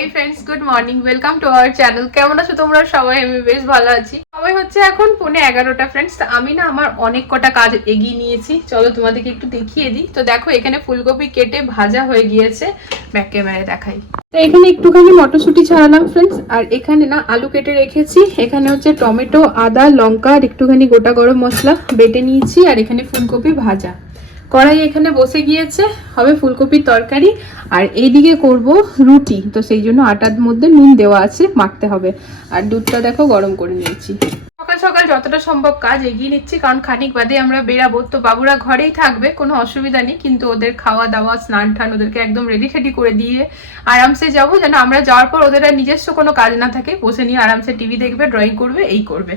এই friends good morning welcome to our channel কেমন আছো তোমরা? সবাই, আমি বেশ ভালো আছি। সবাই হচ্ছে এখন পৌনে এগারোটা ফ্রেন্ডস আমি না আমার অনেক কটা কাজ এগিয়ে নিয়েছি। চলো তোমাদেরকে একটু দেখিয়ে দিই। তো দেখো, এখানে ফুলকপি কেটে ভাজা হয়ে গিয়েছে। ব্যাক ক্যামেরায় দেখাই। তো এখানে একটুখানি মটরশুঁটি ছাড়ালাম ফ্রেন্ডস আর এখানে না আলু কেটে রেখেছি। এখানে হচ্ছে টমেটো, আদা, লঙ্কা আর একটুখানি গোটা গরম মশলা বেটে নিয়েছি। আর এখানে ফুলকপি ভাজা। কড়াই এখানে বসে গিয়েছে, হবে ফুলকপির তরকারি, আর এইদিকে করব রুটি, তো সেই জন্য আটার মধ্যে নুন দেওয়া আছে, মাখতে হবে। আর দুধটা দেখো গরম করে নিয়েছি। সকাল সকাল যতটা সম্ভব কাজ এগিয়ে নিচ্ছি, কারণ খানিক বাদে আমরা বেরাবো, তো বাবুরা ঘরেই থাকবে, কোনো অসুবিধা নেই, কিন্তু ওদের খাওয়া দাওয়া, স্নান টান ওদেরকে একদম রেডি ঠেডি করে দিয়ে আরামসে যাব, যেন আমরা যাওয়ার পর ওদের আর নিজস্ব কোনো কাজ না থাকে, বসে নিয়ে আরামসে টিভি দেখবে ড্রয়িং করবে, এই করবে।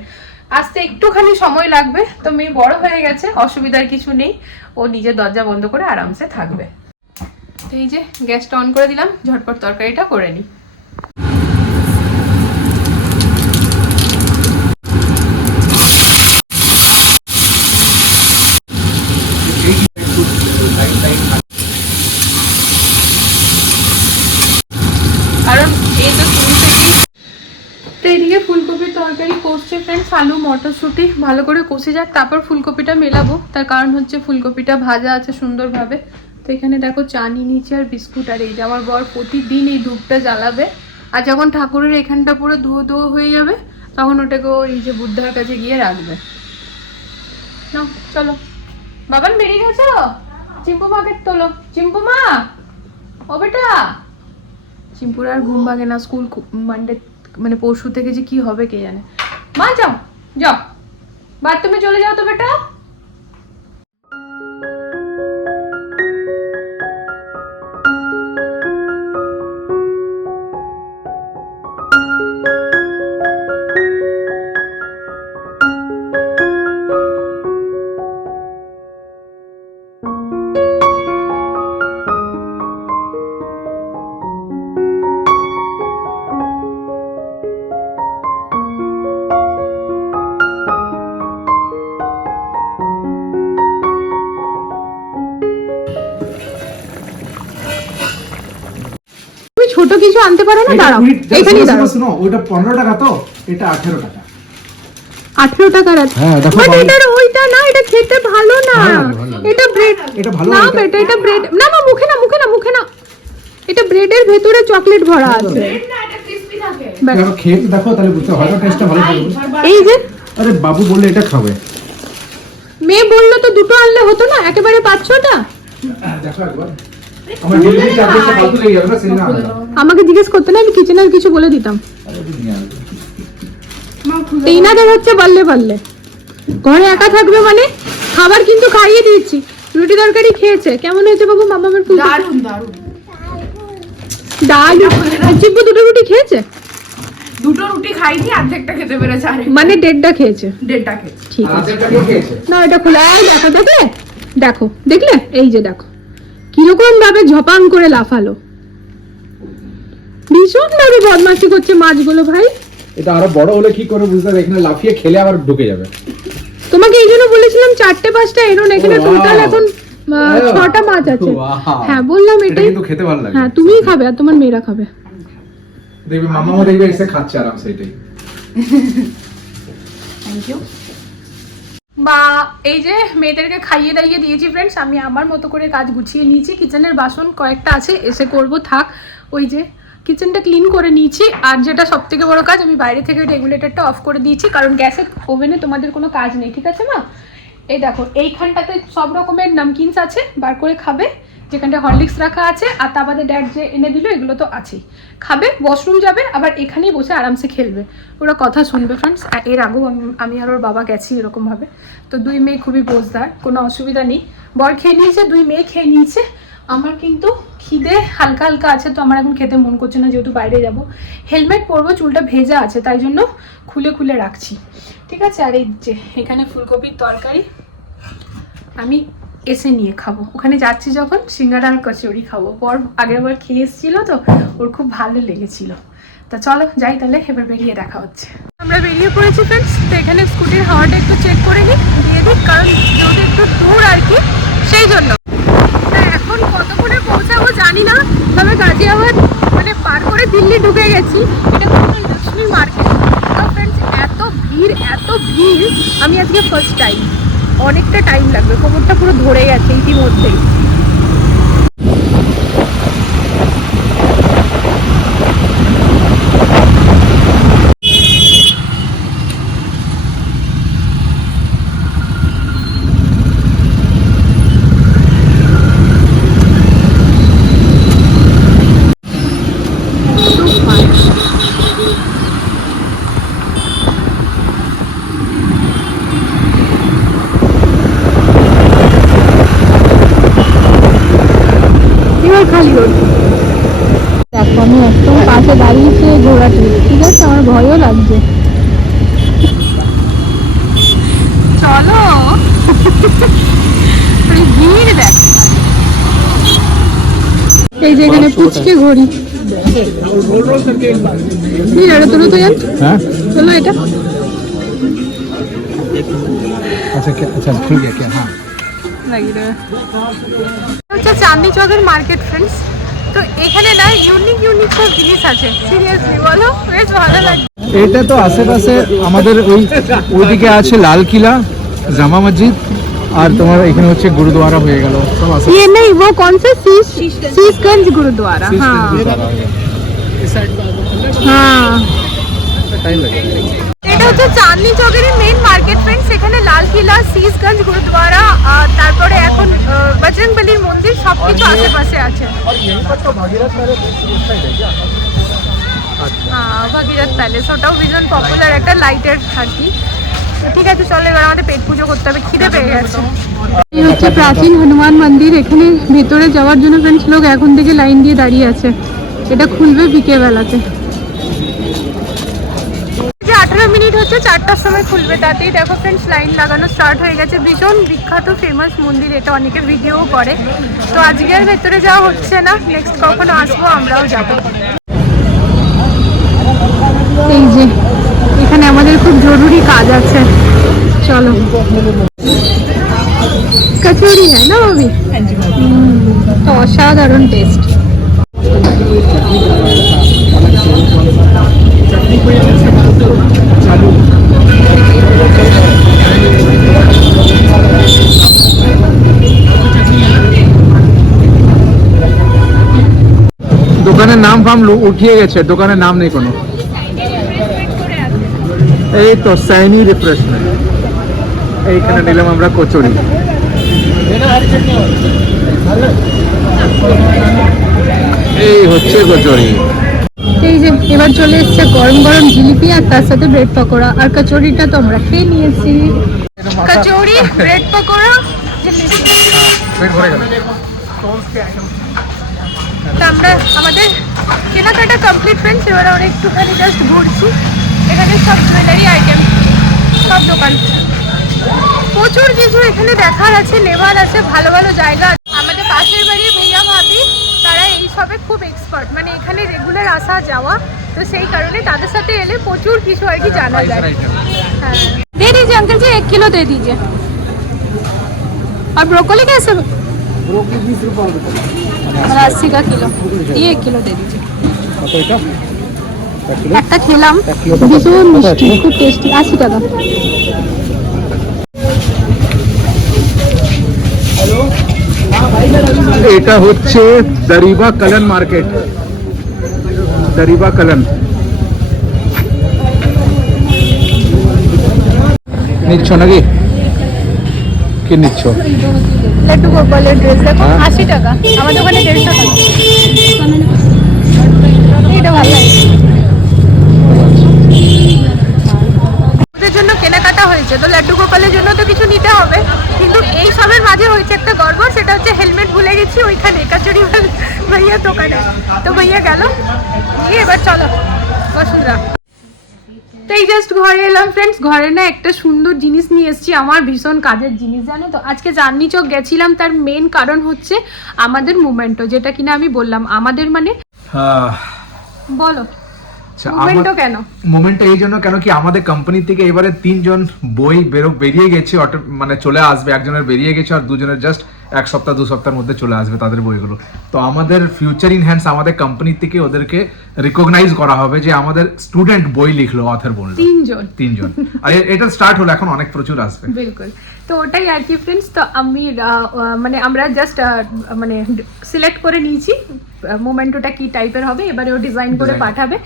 আসতে একটুখানি সময় লাগবে। তো মেয়ে বড় হয়ে গেছে, অসুবিধার কিছু নেই। ও নিজের দরজা বন্ধ করে আরামসে থাকবে। তো এই যে গ্যাসটা অন করে দিলাম, ঝটপট তরকারিটা করে নিই কারণ এই তো শুরু থেকেই তো এদিকে ফুলকপির তরকারি কষছে ফ্রেন্ডস আলু, মটরশুঁটি, ভালো করে কষে যাক, তারপর ফুলকপিটা মেলাবো। তার কারণ হচ্ছে ফুলকপিটা ভাজা আছে সুন্দরভাবে। তো এখানে দেখো চা নিয়ে নিয়েছি আর বিস্কুট আর এই যে আমার বর প্রতিদিন এই ধূপটা জ্বালাবে। আর যখন ঠাকুরের এখানটা পুরো ধুয়ো ধুয়ো হয়ে যাবে, তখন ওটাকে ও এই যে বুদ্ধার কাছে গিয়ে রাখবে। নাও, চলো। বাবান, বেরিয়ে গেছো? চিম্পু মাকে তোলো। চিম্পু মা! ও বেটা! চিম্পুর আর ঘুম ভাগে না, স্কুল মানডে মানে পরশু থেকে যে কি হবে কে জানে। মা যাও যাও বাথরুমে চলে যাও তো বেটা আনতে পারো না? দাঁড়াও। এখানেই দাঁড়াও। শোনো, ওইটা পনেরো টাকা তো এটা আঠেরো টাকা। আঠেরো টাকার আছে। হ্যাঁ, দেখো বাট এটার ওইটা না এটা খেতে ভালো না। লাগে। এটা ব্রেড এটা ভালো না বেটা এটা ব্রেড না মা মুখে না মুখে না মুখে না। এটা ব্রেডের ভেতরে চকলেট ভরা আছে। ব্যাস। দেখো খেয়ে তো দেখো তাহলে বুঝতে হয়তো টেস্টটা ভালো থাকবে এই যে আরে বাবু বললে এটা খাবে। মেয়ে বলল তো দুটো আনলে হতো না? একেবারে পাঁচ ছটা? দেখো একবার। আমাকে জিজ্ঞেস করতে না আমি কিচেনের কিছু বলে দিতাম। তেইনাদের হচ্ছে পারলে পারলে। ঘরে একা থাকবে মানে খাবার কিন্তু খাইয়ে দিয়েছি রুটি তরকারি খেয়েছে। কেমন হয়েছে বাবু মামামের ফুল দারুণ দারুণ ডাল চিব্বু দুটো রুটি খেয়েছে? দুটো রুটি খাইনি অর্ধেকটা খেতে পেরেছে। আর মানে দেড়টা খেয়েছে। দেড়টা খেয়েছে। ঠিক আছে? না এটা খোলা। দেখো দেখলে? দেখো দেখলে? এই যে দেখো। কীরকম ভাবে ঝপাং করে লাফালো। ভীষণ ভাবে বদমাশি করছে মাছগুলো ভাই। এটা আরও বড় হলে কি করে বুঝতে এখানে লাফিয়ে খেলে আবার ঢুকে যাবে। তোমাকে এই জন্য বলেছিলাম চারটে পাঁচটা এরোন এখানে টোটাল এখন ছটা মাছ আছে। হ্যাঁ বললাম এটা এটাই। কিন্তু খেতে ভালো লাগে। হ্যাঁ তুমিই খাবে আর তোমার মেয়েরা খাবে। দেখবে মামাও দেখবে এসে খাচ্ছে আরামসে এটাই। থ্যাংক ইউ বা এই যে মেয়েদেরকে খাইয়ে দাইয়ে দিয়েছি ফ্রেন্ডস আমি আমার মতো করে কাজ গুছিয়ে নিয়েছি। কিচেনের বাসন কয়েকটা আছে, এসে করব, থাক। ওই যে কিচেনটা ক্লিন করে নিয়েছি, আর যেটা সব থেকে বড়ো কাজ, আমি বাইরে থেকে রেগুলেটরটা অফ করে দিয়েছি, কারণ গ্যাসের ওভেনে তোমাদের কোনো কাজ নেই, ঠিক আছে মা? এই দেখো, এইখানটাতে সব রকমের নামকিনস আছে, বার করে খাবে। যেখানটা হরলিক্স রাখা আছে, আর তা বাদে ড্যাড যে এনে দিল, এগুলো তো আছেই। খাবে ওয়াশরুম যাবে, আবার এখানেই বসে আরামসে খেলবে। ওরা কথা শুনবে ফ্রেন্ডস এর আগেও আমি- আমি আর ওর বাবা গেছি এরকমভাবে। তো দুই মেয়ে খুবই বোঝদার, কোনো অসুবিধা নেই। বর খেয়ে নিয়েছে, দুই মেয়ে খেয়ে নিয়েছে। আমার কিন্তু খিদে হালকা হালকা আছে, তো আমার এখন খেতে মন করছে না, যেহেতু বাইরে যাব। হেলমেট পরবো, চুলটা ভেজা আছে, তাই জন্য খুলে খুলে রাখছি। ঠিক আছে, আর এই যে, এখানে ফুলকপির তরকারি। আমি এসে নিয়ে খাব। ওখানে যাচ্ছি যখন, সিঙ্গারা কচুরি খাব। বর আগের বার খেয়ে এসেছিল তো, ওর খুব ভালো লেগেছিল। তা চলো যাই তাহলে, এবার বেরিয়ে দেখা হচ্ছে। আমরা বেরিয়ে পড়েছি ফ্রেন্ডস তো এখানে স্কুটির হাওয়াটা একটু চেক করে নিই, দিয়ে দিই, কারণ যেহেতু একটু দূর আর কি, সেই জন্য। এখন কতক্ষণে পৌঁছাবো জানি না, তবে গাজিয়াবাদ মানে পার করে দিল্লি ঢুকে গেছি। এটা কোনো লক্ষ্মী মার্কেট। তো ফ্রেন্ডস এত ভিড় এত ভিড়, আমি আজকে ফার্স্ট টাইম অনেকটা টাইম লাগবে কোমরটা পুরো ধরে গেছে ইতিমধ্যেই। খালি দেখো আমি একদম পাশে দাঁড়িয়েছি ঘোড়া ঠিক আছে আমার ভয়ও লাগছে। চলো। ভিড় দেখ। এই যে এখানে পুচকে ঘড়ি। এটা তো জান এটা। আচ্ছা আচ্ছা ঠিক আছে হ্যাঁ। হচ্ছে চাঁদনি চকের মার্কেট ফ্রেন্ডস তো এখানে না ইউনিক ইউনিক সব জিনিস আছে সিরিয়াসলি বলো বেশ ভালো লাগে এটা তো আশেপাশে আমাদের ওই ওইদিকে আছে লাল কিলা জামা মসজিদ আর তোমার এখানে হচ্ছে গুরুদুয়ারা হয়ে গেল সব আছে ये नहीं वो कौन सा शीश शीशगंज गुरुद्वारा हाँ हाँ টাইম লাগে এটা হচ্ছে চাঁদনি চকের মেইন মার্কেট ফ্রেন্ডস এখানে লাল কিলা শীষগঞ্জ গুরুদ্বারা আর তারপরে এখন বজরংবলির মন্দির সবকিছু আশেপাশে আছে। হ্যাঁ ভাগীরথ প্যালেস ওটাও ভীষণ পপুলার একটা লাইটের আর কি। ঠিক আছে চলো এবার আমাদের পেট পুজো করতে হবে খিদে পেয়ে গেছে। এই হচ্ছে প্রাচীন হনুমান মন্দির এখানে ভেতরে যাওয়ার জন্য ফ্রেন্ডস লোক এখন থেকে লাইন দিয়ে দাঁড়িয়ে আছে। এটা খুলবে বিকেলবেলাতে। চারটার সময় খুলবে তাতেই দেখো ফ্রেন্ডস লাইন লাগানো স্টার্ট হয়ে গেছে। ভীষণ বিখ্যাত ফেমাস মন্দির এটা অনেকে ভিডিও করে। তো আজকে আর ভেতরে যাওয়া হচ্ছে না নেক্সট কখনো আসব আমরাও যাব। এই যে, এখানে আমাদের খুব জরুরি কাজ আছে। চলো। কচুরি হ্যাঁ না তো অসাধারণ টেস্ট দোকানের নাম ফাম উঠিয়ে গেছে, দোকানের নাম নেই কোনো। এই তো সাইনি রিফ্রেশমেন্ট। এইখানে নিলাম আমরা কচুরি। এই হচ্ছে কচুরি। এই যে এবার চলে এসছে গরম গরম জিলিপি আর তার সাথে ব্রেড পকোড়া। আর কচুরিটা তো আমরা খেয়ে নিয়েছি। কচুরি ব্রেড পকোড়া জিলিপি। তো আমরা আমাদের কেনাকাটা কমপ্লিট ফ্রেন্ডস এবার আমরা একটুখানি জাস্ট ঘুরছি। এখানে সব জুয়েলারি আইটেম সব দোকান। প্রচুর কিছু এখানে দেখার আছে নেওয়ার আছে ভালো ভালো জায়গা আছে। আমাদের পাশের বাড়ির ভাইয়া ভাবি তারা এই সবে খুব এক্সপার্ট মানে এখানে রেগুলার আসা যাওয়া তো সেই কারণে তাদের সাথে এলে প্রচুর কিছু আর কি জানা যায় हाँ दे दीजिए अंकल जी एक किलो दे दीजिए और ब्रोकोली कैसे और अस्सी का किलो ये एक किलो दे दीजिए কত এটা এক কিলো? একটা খেলাম এক কিলো টাকা। ভীষণ মিষ্টি খুব টেস্টি আশি টাকা এটা হচ্ছে দরিবা কলন মার্কেট। দরিবা কলন নিচ্ছ নাকি? কি নিচ্ছ? লাড্ডু গোপালের ড্রেস দেখো। হ্যাঁ। আশি টাকা। আমার দোকানে দেড়শো টাকা। এটা ভালো লাগে ওদের জন্য কেনাকাটা হয়েছে। তো লাড্ডু গোপালের জন্য তো কিছু নিতে হবে। কিন্তু এই সবের মাঝে হয়েছে একটা গর্ব সেটা হচ্ছে হেলমেট ভুলে গেছি ওইখানে কাচুরি ভাইয়া দোকানে। তো ভাইয়া গেল। নিয়ে এবার চলো বসুন্ধরা। তো এই জাস্ট ঘরে এলাম ফ্রেন্ডস ঘরে না একটা সুন্দর জিনিস নিয়ে এসেছি আমার ভীষণ কাজের জিনিস জানো তো? আজকে চাঁদনি চক গেছিলাম তার মেন কারণ হচ্ছে আমাদের মুভমেন্টও যেটা কিনা আমি বললাম আমাদের মানে বলো। কেন? মোমেন্টটা এই জন্য কেন কি আমাদের কোম্পানি থেকে এবারে তিনজন বই বেরো বেরিয়ে গেছে মানে চলে আসবে একজনের বেরিয়ে গেছে আর দুজনের জাস্ট এক সপ্তাহ দু সপ্তাহের মধ্যে চলে আসবে তাদের বইগুলো। তো আমাদের ফিউচার ইন হ্যান্ডস আমাদের কোম্পানি থেকে ওদেরকে রিকগনাইজ করা হবে যে আমাদের স্টুডেন্ট বই লিখলো অথর বলল। তিনজন। তিনজন। আর এটা স্টার্ট হলো এখন অনেক প্রচুর আসবে। বিলকুল। তো ওটাই আর কি ফ্রেন্ডস তো আমি মানে আমরা জাস্ট মানে সিলেক্ট করে নিয়েছি। মোমেন্টোটা কি টাইপের হবে এবারে ও ডিজাইন করে পাঠাবে।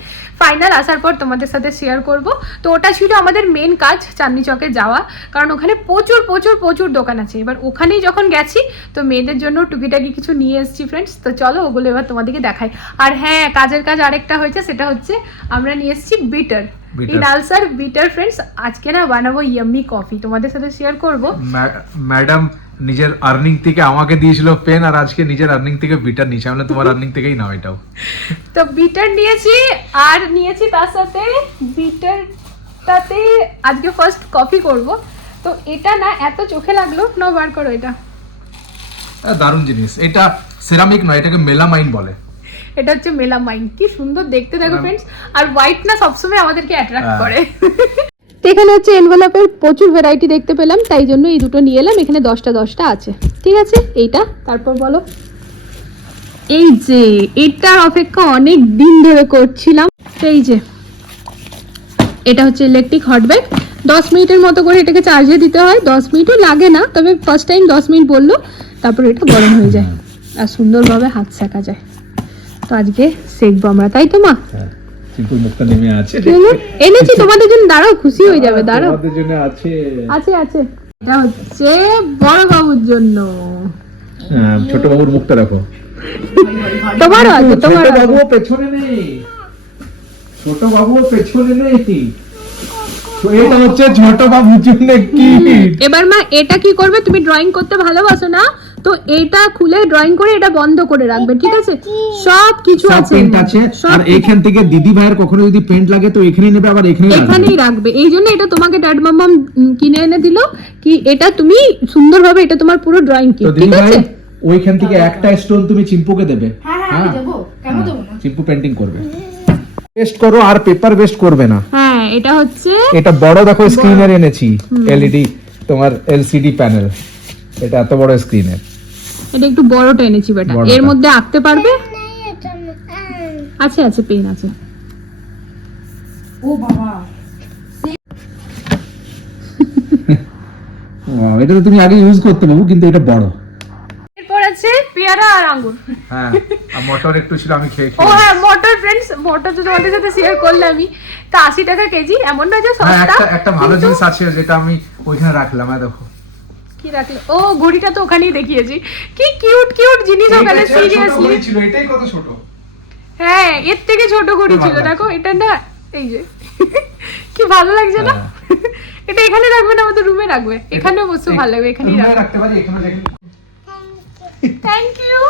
ফাইনাল আসার পর তোমাদের সাথে শেয়ার করব। তো ওটা ছিল আমাদের মেন কাজ চাঁদনি চকে যাওয়া। কারণ ওখানে প্রচুর প্রচুর প্রচুর দোকান আছে। এবার ওখানেই যখন গেছি তো মেয়েদের জন্য টুকিটাকি কিছু নিয়ে এসেছি ফ্রেন্ডস তো চলো ওগুলো এবার তোমাদেরকে দেখাই। আর হ্যাঁ কাজের কাজ আরেকটা হয়েছে সেটা হচ্ছে আমরা নিয়ে এসেছি bitter Bitter। In ulcer bitter friends আজকে না বানাবো ইয়াম্মি কফি তোমাদের সাথে শেয়ার করব। ম্যাডাম নিজের আর্নিং থেকে আমাকে দিয়েছিল পেন আর আজকে নিজের আর্নিং থেকে বিটার নিচে আমি তোমার আর্নিং থেকেই নাও এটাও। তো বিটার নিয়েছি আর নিয়েছি তার সাথে বিটারটাতে আজকে ফার্স্ট কফি করব। তো এটা না এত চোখে লাগল নাও বার করো এটা। দারুণ জিনিস। এটা সিরামিক নয় এটাকে মেলামাইন বলে। এটা হচ্ছে মেলামাইন কি সুন্দর দেখতে দেখো ফ্রেন্ডস আর হোয়াইট না সবসময় আমাদেরকে অ্যাট্রাক্ট হ্যাঁ। করে। এখানে হচ্ছে এনভেলপের প্রচুর ভ্যারাইটি দেখতে পেলাম তাই জন্য এই দুটো নিয়ে এলাম। এখানে দশটা দশটা আছে। ঠিক আছে? এইটা তারপর বলো। এই যে এটার অপেক্ষা অনেক দিন ধরে করছিলাম। এই যে এটা হচ্ছে ইলেকট্রিক হটব্যাগ দশ মিনিটের মতো করে এটাকে চার্জে দিতে হয়। দশ মিনিটও লাগে না তবে ফার্স্ট টাইম দশ মিনিট বলল তারপর এটা গরম হয়ে যায়। আর সুন্দরভাবে হাত সেকা যায়। তো আজকে আমরা তাই তো মা? সিম্পল মুখটা নেমে আছে। এনেছি তোমাদের জন্য দাঁড়াও খুশি হয়ে যাবে দাঁড়াও। তোমাদের জন্য আছে। আছে আছে। এটা হচ্ছে বড় বাবুর জন্য। হ্যাঁ, ছোট বাবুর মুখটা রাখো তোমারও আছে তোমারও পেছনে নেই। ছোট বাবুও পেছনে নেই। এটা হচ্ছে ছোট বাবুর জন্য কি এবার মা এটা কি করবে? তুমি ড্রয়িং করতে ভালোবাসো না? তো এটা খুলে ড্রয়িং করে এটা বন্ধ করে রাখবে ঠিক আছে? সব কিছু আছে পেন্ট আছে। আর এখান থেকে দিদি ভাইয়ের কখনো যদি পেন্ট লাগে তো এখানেই নেবে আবার এখানেই রাখবে। এখানেই রাখবে। এই জন্য এটা তোমাকে ড্যাড মামাম কিনে এনে দিল কি এটা তুমি সুন্দরভাবে এটা তোমার পুরো ড্রয়িং কি ঠিক ভাই আছে? ওইখান থেকে একটা স্টোন তুমি চিম্পুকে দেবে। হ্যাঁ হ্যাঁ আমি দেবো। কেন দেবো না? চিম্পু পেন্টিং করবে। ওয়েস্ট করো আর পেপার ওয়েস্ট করবে না। হ্যাঁ এটা হচ্ছে এটা বড় দেখো স্ক্রিনের এনেছি এলইডি তোমার এলসিডি প্যানেল এটা এত বড় স্ক্রিনের এটা একটু বড়টা এনেছি বেটা। এর মধ্যে আঁকতে পারবে? আছে আছে পেন আছে। ও বাবা। এটা তো তুমি আগে ইউজ করতে বাবু কিন্তু এটা বড়। এরপর আছে পেয়ারা আর আঙ্গুর। হ্যাঁ আর মটর একটু ছিল আমি খেয়ে ও হ্যাঁ মটর ফ্রেন্ডস মটর তো তোমাদের সাথে শেয়ার করলাম আমি তা আশি টাকা কেজি এমন না যে হ্যাঁ সস্তা একটা একটা ভালো জিনিস আছে যেটা আমি ওইখানে রাখলাম হ্যাঁ দেখো। কি রাখলে। ও ঘড়িটা তো ওখানেই দেখিয়েছি। কি কিউট কিউট জিনিস ওখানে সিরিয়াসলি ছিল এটাই কত ছোট? হ্যাঁ এর থেকে ছোট ঘড়ি ছিল দেখো এটা না এই যে। কি ভালো লাগছে না? হ্যাঁ। এটা এখানে রাখবে না আমাদের রুমে রাখবে। এখানে বসে ভালো লাগবে এখানেই রাখতে পারি এখানে থ্যাংক ইউ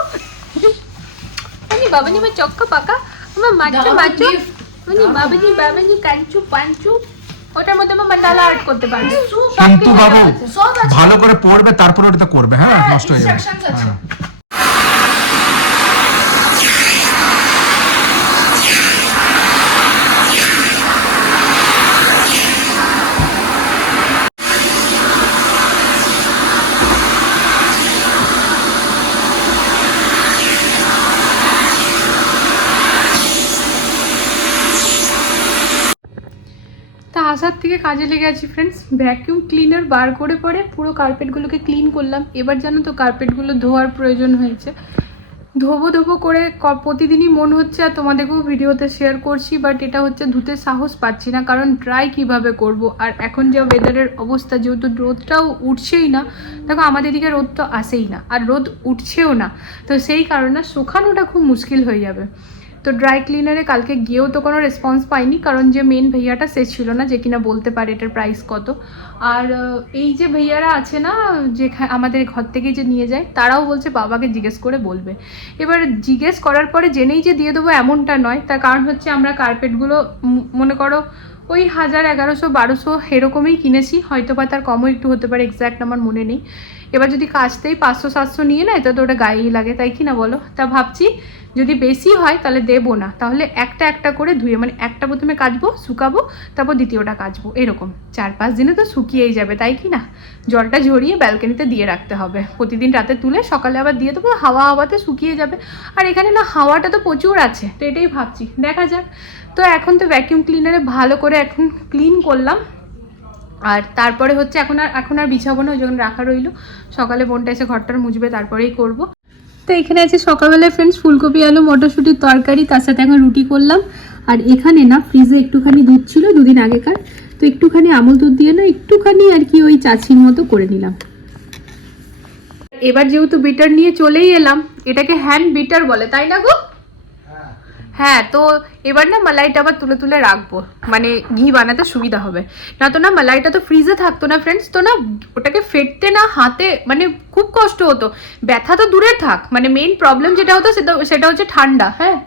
মানে বাবানি আমার চক্কা পাকা। আমার মাছ মাছ মানে বাবানি বাবানি কাঞ্চু পাঞ্চু। ওটার মধ্যে আমরা মান্ডালা আর্ট করতে পারবে কিন্তু বাবু ভালো করে পড়বে তারপর ওটা করবে হ্যাঁ? নষ্ট হয়ে যাবে। থেকে কাজে লেগে আছি ফ্রেন্ডস ভ্যাকিউম ক্লিনার বার করে পরে পুরো কার্পেটগুলোকে ক্লিন করলাম। এবার জানো তো কার্পেটগুলো ধোয়ার প্রয়োজন হয়েছে। ধোবো ধোবো করে প্রতিদিনই মন হচ্ছে আর তোমাদেরকেও ভিডিওতে শেয়ার করছি বাট এটা হচ্ছে ধুতে সাহস পাচ্ছি না, কারণ ড্রাই কীভাবে করব? আর এখন যা ওয়েদারের অবস্থা, যেহেতু রোদটাও উঠছেই না, দেখো আমাদের দিকে রোদ তো আসেই না, আর রোদ উঠছেও না। তো সেই কারণে শুকানোটা খুব মুশকিল হয়ে যাবে। তো ড্রাই ক্লিনারে কালকে গিয়েও তো কোনো রেসপন্স পাইনি, কারণ যে মেন ভাইয়াটা সে ছিল না, যে কিনা বলতে পারে এটার প্রাইস কত। আর এই যে ভাইয়ারা আছে না, যে আমাদের ঘর থেকে যে নিয়ে যায়, তারাও বলছে বাবাকে জিজ্ঞেস করে বলবে। এবার জিজ্ঞেস করার পরে জেনেই যে দিয়ে দেবো এমনটা নয়, তার কারণ হচ্ছে আমরা কার্পেটগুলো মনে করো ওই হাজার এগারোশো বারোশো এরকমই কিনেছি হয়তো বা তার কমও একটু হতে পারে এক্স্যাক্ট আমার মনে নেই। এবার যদি কাচতেই পাঁচশো সাতশো নিয়ে নেয় তো তো ওটা গায়েই লাগে, তাই কি না বলো? তা ভাবছি যদি বেশি হয় তাহলে দেবো না। তাহলে একটা একটা করে ধুয়ে মানে একটা প্রথমে কাচবো, শুকাবো, তারপর দ্বিতীয়টা কাচবো। এরকম। চার পাঁচ দিনে তো শুকিয়েই যাবে, তাই কি না? জলটা ঝরিয়ে ব্যালকনিতে দিয়ে রাখতে হবে। প্রতিদিন রাতে তুলে সকালে আবার দিয়ে দেবো, হাওয়া হাওয়াতে শুকিয়ে যাবে। আর এখানে না হাওয়াটা তো প্রচুর আছে, তো এটাই ভাবছি। দেখা যাক। তো এখন তো ভ্যাকিউম ক্লিনারে ভালো করে এখন ক্লিন করলাম। আর তারপরে হচ্ছে এখন আর এখন আর বিছাবো না, ওই জন্য রাখা রইল। সকালে বোনটা এসে ঘরটার মুছবে, তারপরেই করব। তো এখানে আছে সকালবেলায় ফ্রেন্ডস ফুলকপি, আলু মটরশুঁটির তরকারি, তার সাথে এখন রুটি করলাম। আর এখানে না ফ্রিজে একটুখানি দুধ ছিল দুদিন আগেকার। তো একটুখানি আমল দুধ দিয়ে না, একটুখানি আর কি ওই চাচির মতো করে নিলাম। এবার যেহেতু বিটার নিয়ে চলেই এলাম, এটাকে হ্যান্ড বিটার বলে, তাই না গো? হ্যাঁ তো এবার না মালাইটা আবার তুলে তুলে রাখব। মানে ঘি বানাতে সুবিধা হবে। না তো না, মালাইটা তো ফ্রিজে থাকতো না ফ্রেন্ডস তো না ওটাকে ফেটতে না হাতে মানে খুব কষ্ট হতো। ব্যথা তো দূরে থাক মানে মেইন প্রবলেম যেটা হতো সেটা সেটা হচ্ছে ঠান্ডা হ্যাঁ।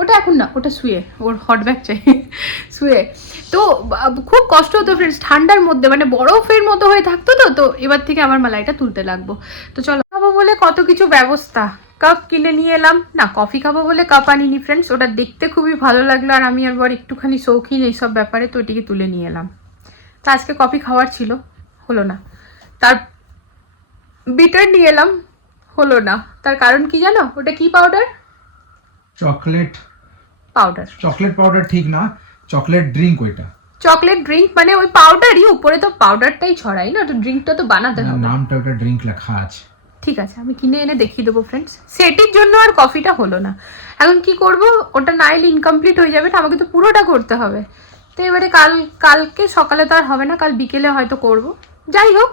ওটা এখন না, ওটা শুয়ে, ওর হট ব্যাগ চাই, শুয়ে। তো খুব কষ্ট হতো ফ্রেন্ডস ঠান্ডার মধ্যে মানে বরফের মতো হয়ে থাকতো তো তো এবার থেকে আমার মালাইটা তুলতে লাগবো। তো চলো বলে কত কিছু ব্যবস্থা। কাপ কিনে নিয়ে এলাম। না কফি খাব বলে কাপ আনিনি ফ্রেন্ডস ওটা দেখতে খুবই ভালো লাগল আর আমি একবার একটুখানি শৌখিন এইসব ব্যাপারে তো ওটিকে তুলে নিয়ে এলাম। তো আজকে কফি খাওয়ার ছিল হলো না। তার বিটার নিয়ে এলাম হলো না। তার কারণ কি জানো? ওটা কি powder chocolate. Powder chocolate powder ঠিক না চকলেট ড্রিঙ্ক ওইটা। চকলেট ড্রিঙ্ক মানে ওই পাউডারই উপরে তো পাউডারটাই ছড়াই না তো ড্রিঙ্কটা তো বানাতে হবে। নামটা ওটা ড্রিঙ্ক লেখা আছে। ঠিক আছে, আমি কিনে এনে দেখিয়ে দেবো ফ্রেন্ডস সেটির জন্য আর কফিটা হলো না। এখন কি করব? ওটা না এলে ইনকমপ্লিট হয়ে যাবে আমাকে তো পুরোটা করতে হবে। তো এবারে কাল, কালকে সকালে তো আর হবে না, কাল বিকেলে হয়তো করব। যাই হোক,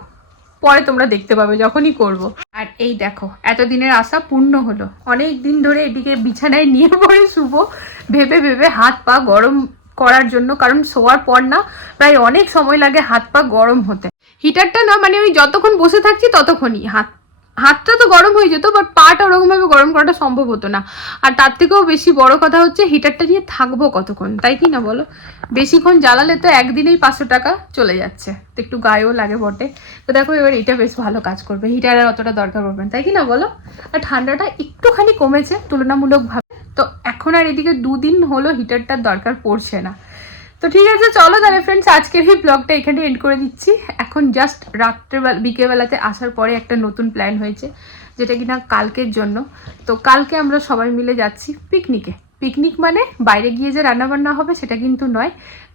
পরে তোমরা দেখতে পাবে, যখনই করব। আর এই দেখো, এতদিনের আশা পূর্ণ হলো। অনেক দিন ধরে এদিকে বিছানায় নিয়ে পড়ে শুভ, ভেবে ভেবে হাত পা গরম করার জন্য, কারণ শোয়ার পর না প্রায় অনেক সময় লাগে হাত পা গরম হতে। হিটারটা না মানে ওই যতক্ষণ বসে থাকছি ততক্ষণই হাত হাতটা তো গরম হয়ে যেত বাট পাটা ওরকমভাবে গরম করাটা সম্ভব হতো না। আর তার থেকেও বেশি বড় কথা হচ্ছে হিটারটা নিয়ে থাকব কতক্ষণ? তাই কি না বলো? বেশিক্ষণ জ্বালালে তো একদিনেই পাঁচশো টাকা চলে যাচ্ছে। তো একটু গায়েও লাগে বটে। তো দেখো এবার এটা বেশ ভালো কাজ করবে। হিটারের অতটা দরকার পড়বে না। তাই কি না বলো? আর ঠান্ডাটা একটুখানি কমেছে, তুলনামূলকভাবে। তো এখন আর এদিকে দুদিন হলো হিটারটার দরকার পড়ছে না। তো ঠিক আছে, চলো তাহলে ফ্রেন্ডস আজকের এই ব্লগটা এখানে এন্ড করে দিচ্ছি। এখন জাস্ট রাত্রেবেলা, বিকেলবেলাতে আসার পরে একটা নতুন প্ল্যান হয়েছে, যেটা কিনা কালকের জন্য। তো কালকে আমরা সবাই মিলে যাচ্ছি পিকনিকে পিকনিক মানে বাইরে গিয়ে যে রান্নাবান্না হবে সেটা কিন্তু নয়।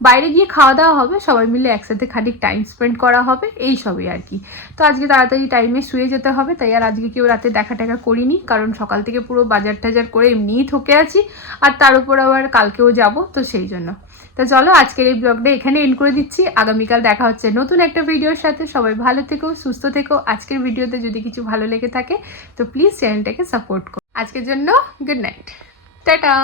বাইরে গিয়ে খাওয়া দাওয়া হবে, সবাই মিলে একসাথে খানিক টাইম স্পেন্ড করা হবে, এই সবই আর কি। তো আজকে তাড়াতাড়ি টাইমে শুয়ে যেতে হবে, তাই আর আজকে কেউ রাতে দেখা টাকা করিনি, কারণ সকাল থেকে পুরো বাজার টাজার করে এমনিই থকে আছি, আর তার উপর আবার কালকেও যাব, তো সেই জন্য। তো চলো আজকের এই ব্লগটা এখানে এন্ড করে দিচ্ছি। আগামীকাল দেখা হচ্ছে নতুন একটা ভিডিওর সাথে। সবাই ভালো থেকো, সুস্থ থেকো। আজকের ভিডিওতে যদি কিছু ভালো লেগে থাকে, তো প্লিজ চ্যানেলটাকে সাপোর্ট করো। আজকের জন্য গুড নাইট টাটা!